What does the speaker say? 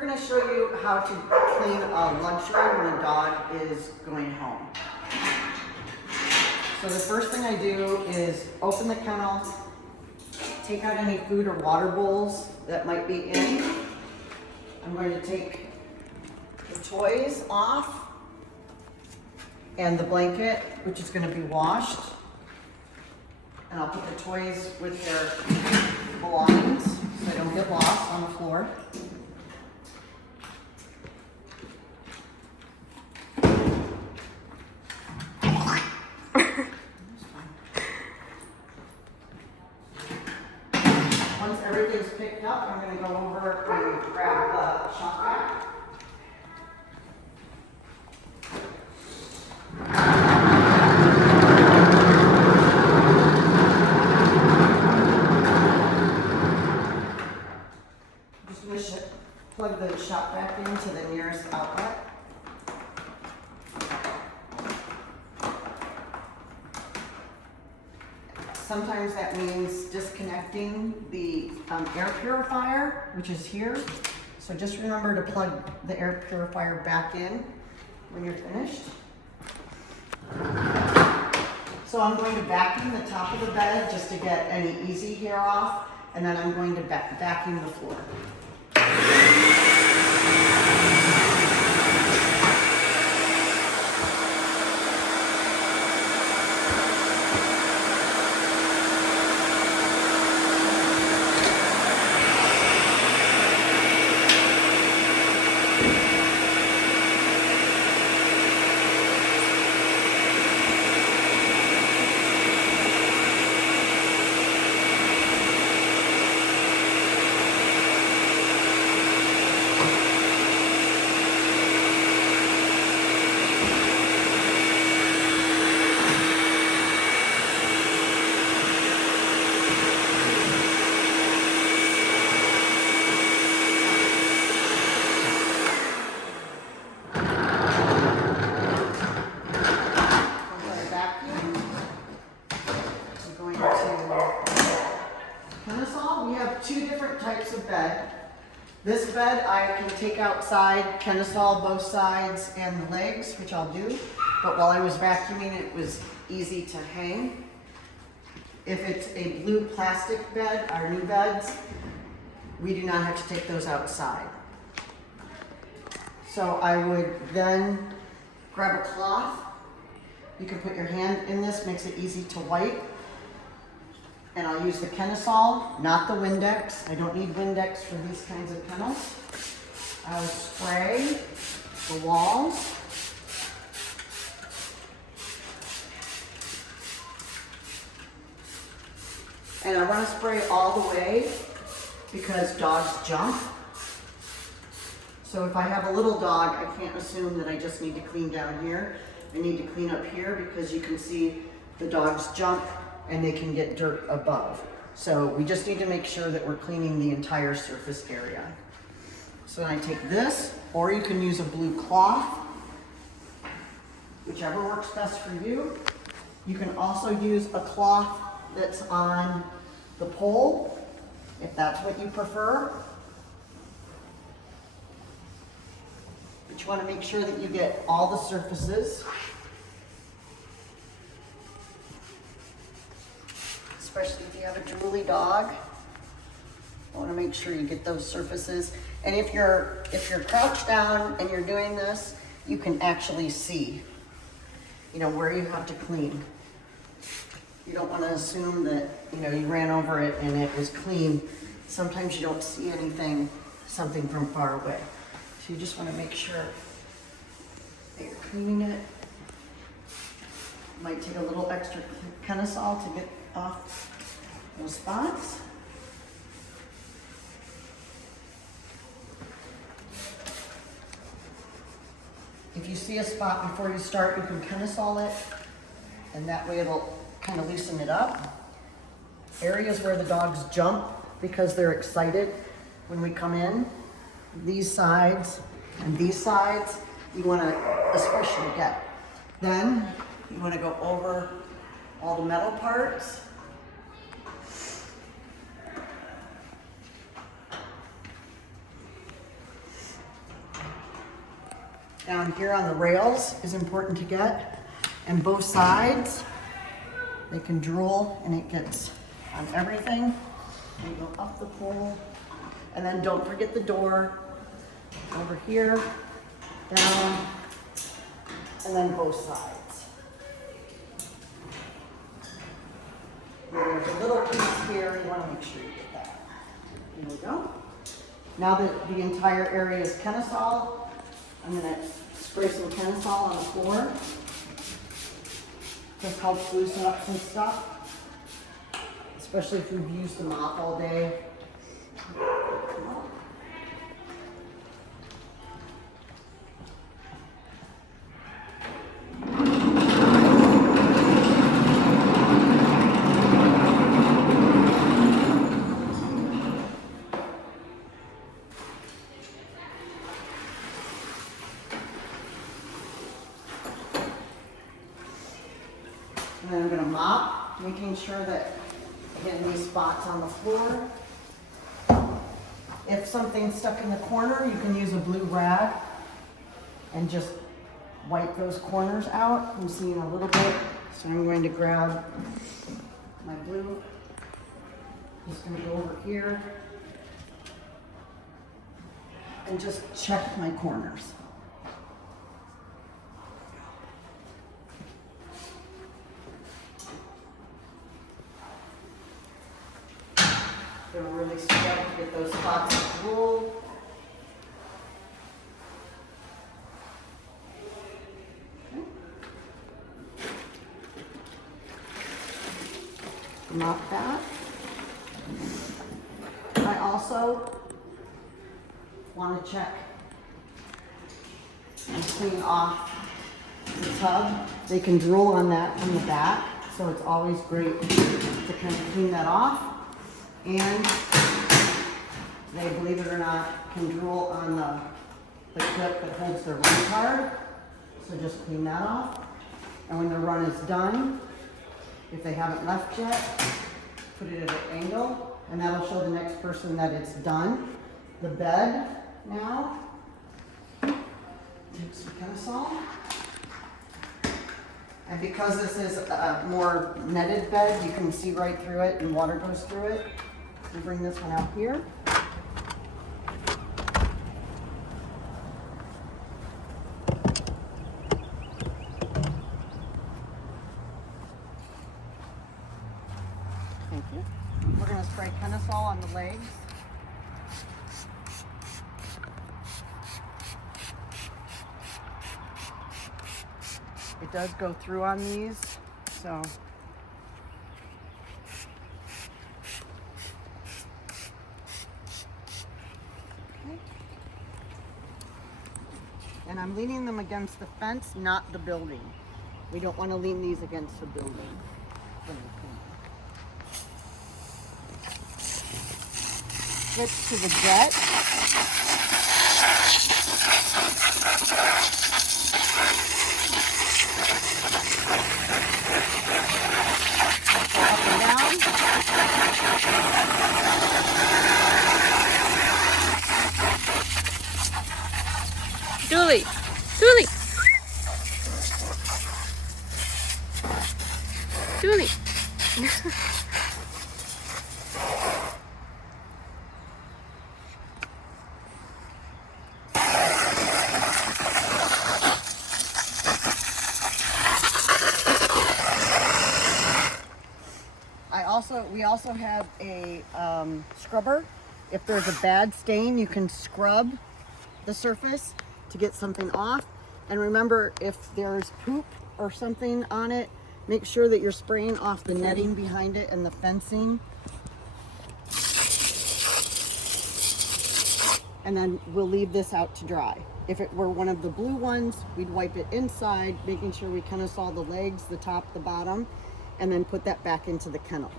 we're going to show you how to clean a luxury when a dog is going home. So the first thing I do is open the kennel, take out any food or water bowls that might be in. I'm going to take the toys off and the blanket, which is going to be washed. And I'll put the toys with their belongings so they don't get lost on the floor. Once everything's picked up, I'm going to go over and grab the shop vac. I'm just going to plug the shop vac into the nearest outlet. Sometimes that means disconnecting the air purifier, which is here. So just remember to plug the air purifier back in when you're finished. So I'm going to vacuum the top of the bed just to get any easy hair off, and then I'm going to vacuum the floor. We have two different types of bed. This bed I can take outside, Kennel both sides and the legs, which I'll do. But while I was vacuuming, it was easy to hang. If it's a blue plastic bed, our new beds, we do not have to take those outside. So I would then grab a cloth. You can put your hand in this, makes it easy to wipe. And I'll use the Kennel, not the Windex. I don't need Windex for these kinds of kennels. I will spray the walls. And I want to spray all the way because dogs jump. So if I have a little dog, I can't assume that I just need to clean down here. I need to clean up here because you can see the dogs jump and they can get dirt above. So we just need to make sure that we're cleaning the entire surface area. So I take this, or you can use a blue cloth, whichever works best for you. You can also use a cloth that's on the pole, if that's what you prefer. But you want to make sure that you get all the surfaces. Especially if you have a drooly dog. I want to make sure you get those surfaces. And if you're crouched down and you're doing this, you can actually see, where you have to clean. You don't want to assume that, you ran over it and it was clean. Sometimes you don't see something from far away. So you just want to make sure that you're cleaning it. Might take a little extra Kennel to get off those spots. If you see a spot before you start, you can Kennel it, and that way it'll kind of loosen it up. Areas where the dogs jump because they're excited when we come in, these sides and these sides, you want to especially get. Then you want to go over all the metal parts. Down here on the rails is important to get, and both sides, they can drool and it gets on everything. You go up the pole, and then don't forget the door, over here, down, and then both sides. There's a little piece here, you want to make sure you get that. Here we go. Now that the entire area is Kennesaw, I'm going to spray some Kennesaw on the floor. This helps loosen up some stuff, especially if you've used the mop all day. And then I'm going to mop, making sure that hitting these spots on the floor. If something's stuck in the corner, you can use a blue rag and just wipe those corners out. I'm seeing a little bit, so I'm going to grab my blue. Just going to go over here and just check my corners. Gonna really scrub to get those spots of drool. Okay. Mop that. I also want to check and clean off the tub. They can drool on that from the back, so it's always great to kind of clean that off. And they, believe it or not, can drool on the clip that holds their run card. So just clean that off. And when the run is done, if they haven't left yet, put it at an angle, and that'll show the next person that it's done. The bed now, take some Kennesaw. And because this is a more netted bed, you can see right through it and water goes through it. We'll bring this one out here. Thank you. We're going to spray Kennesaw on the legs. It does go through on these, so. And I'm leaning them against the fence, not the building. We don't want to lean these against the building. Switch to the jet. Go up and down. Julie, Julie, Julie. We also have a scrubber. If there's a bad stain, you can scrub the surface to get something off. And remember, if there's poop or something on it, make sure that you're spraying off the netting behind it and the fencing. And then we'll leave this out to dry. If it were one of the blue ones, we'd wipe it inside, making sure we Kennesaw the legs, the top, the bottom, and then put that back into the kennel.